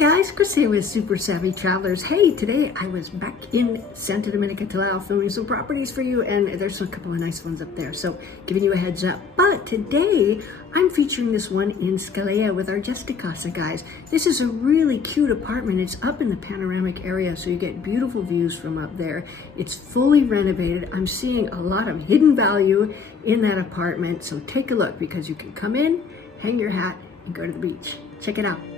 guys, Chris here with Super Savvy Travelers. Hey, today I was back in Santa Dominica Talao filming some properties for you, and there's a couple of nice ones up there, so giving you a heads up. But today I'm featuring this one in Scalea with our Justicasa guys. This is a really cute apartment. It's up in the panoramic area, so you get beautiful views from up there. It's fully renovated. I'm seeing a lot of hidden value in that apartment, so take a look because you can come in, hang your hat, and go to the beach. Check it out.